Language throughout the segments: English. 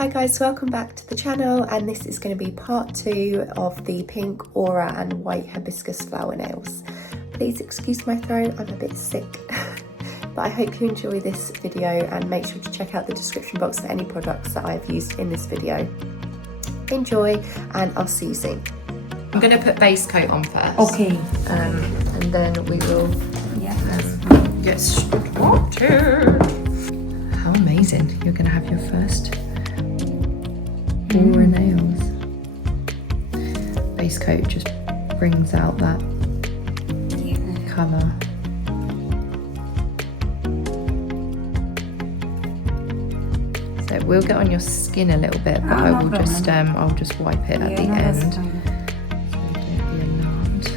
Hi guys, welcome back to the channel, and this is going to be part 2 of the pink aura and white hibiscus flower nails. Please excuse my throat, I'm a bit sick. But I hope you enjoy this video and make sure to check out the description box for any products that I've used in this video. Enjoy, and I'll see you soon. I'm going to put base coat on first. Okay. And then we will get started. How amazing. You're going to have your first aura nails. Base coat just brings out that colour. So it will get on your skin a little bit, but I will just I'll just wipe it at the end. So don't be alarmed.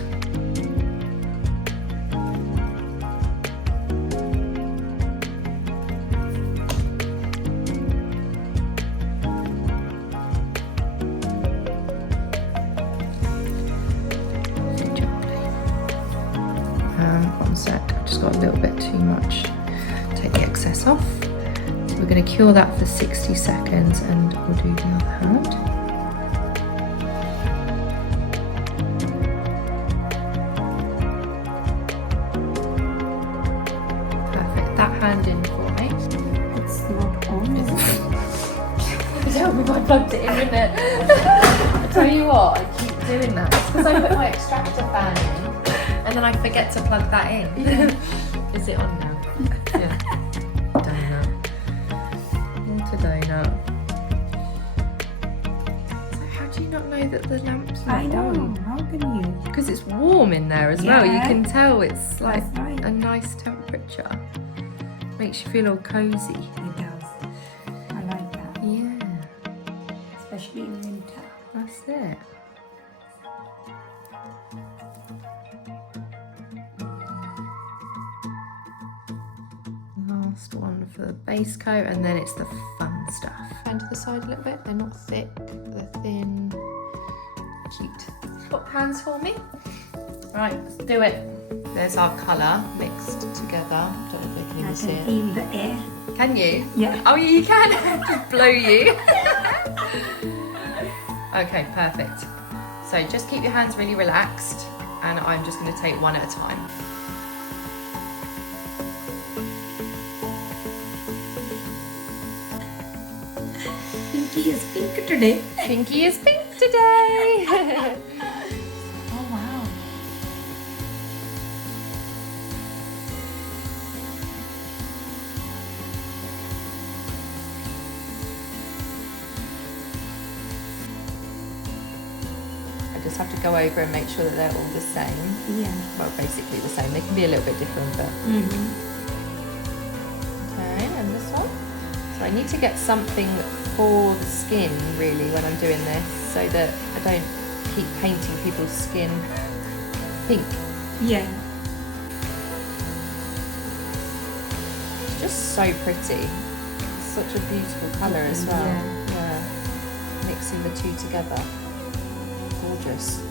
One sec, I've just got a little bit too much. Take the excess off. So we're going to cure that for 60 seconds and we'll do the other hand. Perfect, that hand in for me. It's not on. Tell me I plugged it in, didn't it? I tell you what, I keep doing that. It's because I put my extractor fan in and then I forget to plug that in. Is it on now? Yeah. Donut. What a donut. So how do you not know that the lamp's not I know. on? How can you? Because it's warm in there as well. You Yeah. can tell it's like right. a nice temperature. Makes you feel all cozy. It does. I like that. Yeah, Especially in winter. that's it. Last one for the base coat, and then it's the fun stuff. And to the side a little bit. They're not thick, they're thin. Cute. Swap hands for me. Right, let's do it. There's our colour mixed together. Don't know if they can I even see can it. feel the air. Can you? Yeah. Oh, you can. Just blow you. Okay, perfect. So just keep your hands really relaxed, and I'm just going to take one at a time. Pinky is pink today. Pinky is pink today. Oh wow. I just have to go over and make sure that they're all the same. Yeah. Well, basically the same. They can be a little bit different, but okay. And this one. So I need to get something for the skin really when I'm doing this, so that I don't keep painting people's skin pink. Yeah. It's just so pretty. It's such a beautiful colour as well. Yeah. Mixing the two together. Gorgeous.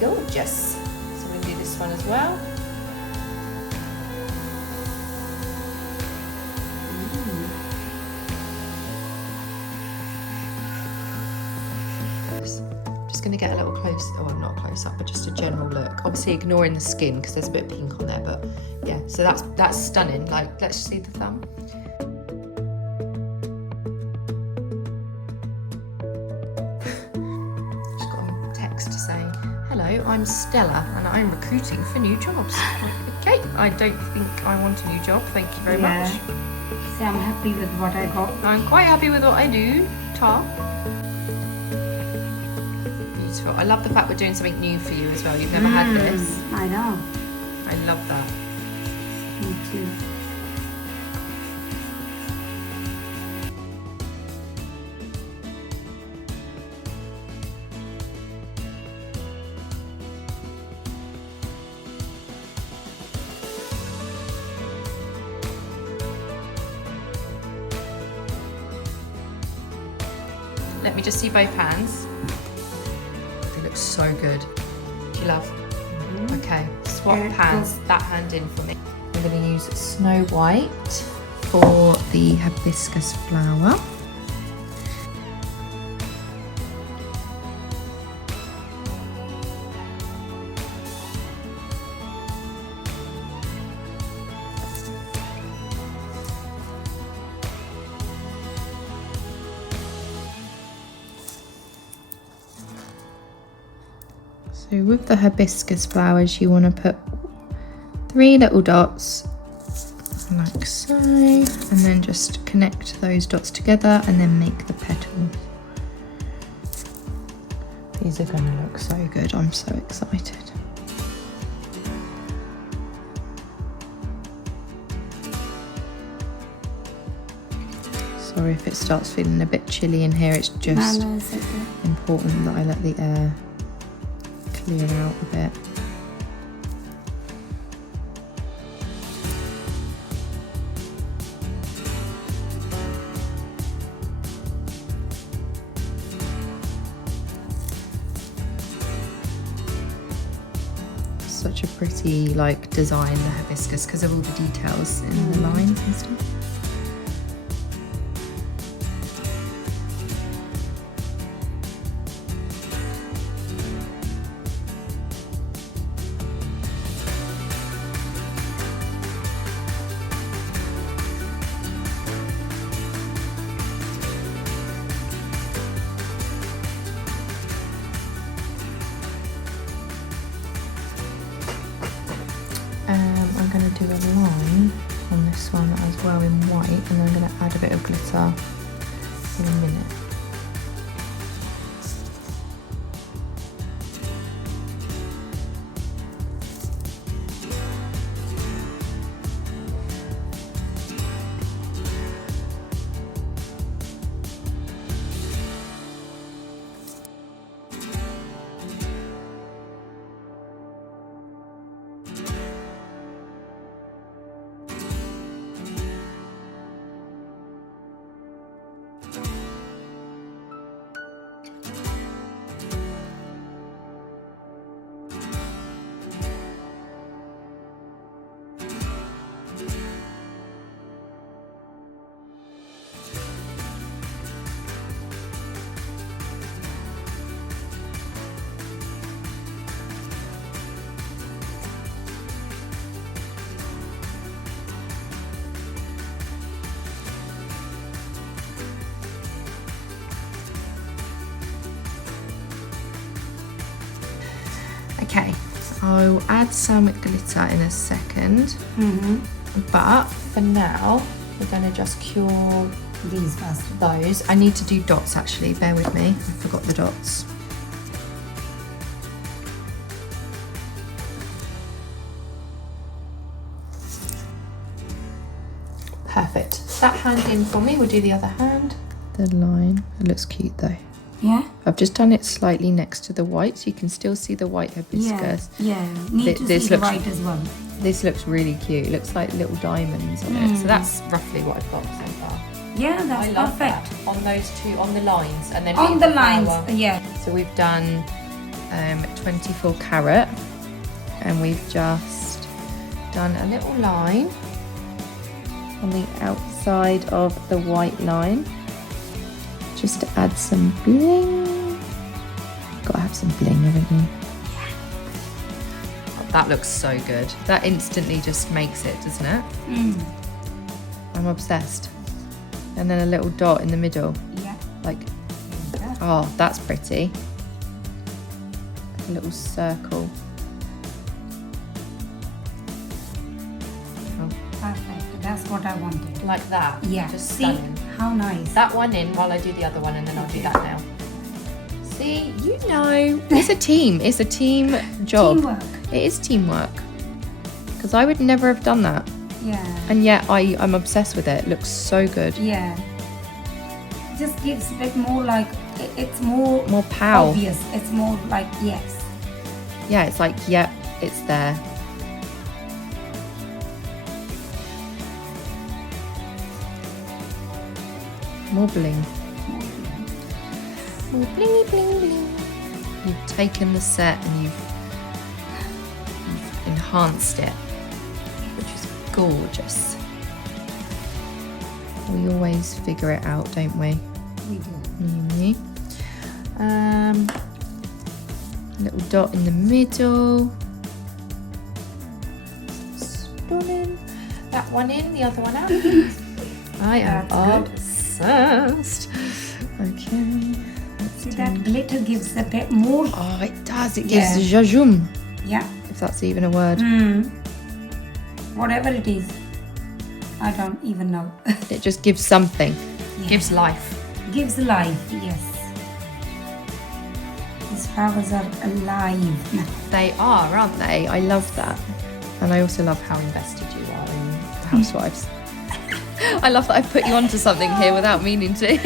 Gorgeous. So we're going to do this one as well. Just going to get a little close, oh, well, not close up, but just a general look. Obviously ignoring the skin because there's a bit of pink on there, but yeah, so that's stunning. Like, let's see the thumb. Just got a text saying, hello, I'm Stella and I'm recruiting for new jobs. Okay, I don't think I want a new job, thank you very much. So I'm happy with what I got. I'm quite happy with what I do, Ta. Beautiful. I love the fact we're doing something new for you as well. You've never had this. I know. I love that. Me too. Let me just see both hands. They look so good. Do you love? Okay, swap hands, that hand in for me. I'm going to use Snow White for the hibiscus flower. So with the hibiscus flowers, you want to put 3 little dots like so, and then just connect those dots together and then make the petals. These are going to look so good. I'm so excited. Sorry if it starts feeling a bit chilly in here. It's just important that I let the air clear out a bit. Such a pretty like design, the hibiscus, because of all the details in the lines and stuff. I'm going to do a line on this one as well in white, and then I'm going to add a bit of glitter in a minute. Okay, so I'll add some glitter in a second, but for now we're going to just cure These first. those. I need to do dots actually, bear with me, I forgot the dots. Perfect. That hand in for me, we'll do the other hand. The line, it looks cute though. Yeah? I've just done it slightly next to the white, so you can still see the white hibiscus. Yeah. Need to This see the looks- white as well. This looks really cute. It looks like little diamonds on it. So that's roughly what I've got so far. Yeah, that's I love perfect. that. On those two, on the lines, and then On leave the lines, flower. yeah. So we've done 24 carat, and we've just done a little line on the outside of the white line, just to add some bling. Gotta have some bling, haven't you? That looks so good. That instantly just makes it, doesn't it? I'm obsessed. And then a little dot in the middle, Yeah. like, oh, that's pretty. A little circle. Oh, Perfect. That's what I wanted. like that. Yeah. Just See stunning. how nice. That one in while I do the other one, and then I'll do that now. See, you know, it's a team. It's a team job. Teamwork. It is teamwork. Because I would never have done that. Yeah. And yet I'm obsessed with it. It looks so good. Yeah. Just gives a bit more like, it's more More pow. obvious. It's more like, yes. Yeah, it's like, yep, it's there. More bling. More blingy bling bling. You've taken the set and you've enhanced it, which is gorgeous. We always figure it out, don't we? We do. Me and me. Little dot in the middle. Stunning. That one in, the other one out. I am That's good. obsessed. Okay, let's See, that glitter gives a bit more. Oh, it does. It gives jajum. Yeah. If that's even a word. Whatever it is, I don't even know. It just gives something. Yeah. Gives life. Gives life, yes. These flowers are alive. They are, aren't they? I love that. And I also love how invested you are in Housewives. I love that I've put you onto something here without meaning to.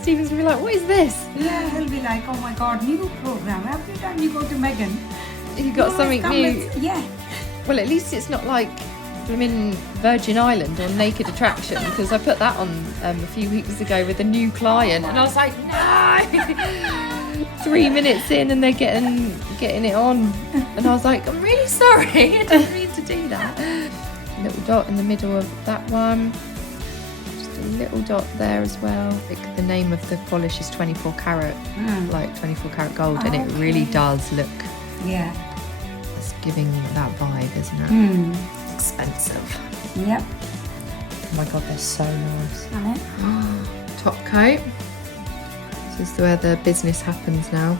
Stephen's gonna be like, what is this? Yeah, he'll be like, oh my god, new program. Every time you go to Megan, You got something new. Yeah. Well, at least it's not like I'm in Virgin Island or Naked Attraction, because I put that on a few weeks ago with a new client, and I was like, no. 3 minutes in, and they're getting it on, and I was like, I'm really sorry. I didn't mean to do that. Little dot in the middle of that one. Just a little dot there as well. Like the name of the polish is 24 karat, like 24 karat gold, and it really does look. Yeah. It's giving that vibe, isn't it? It's expensive. Yep. Oh my god, they're so nice. Isn't it? Top coat. This is where the business happens now.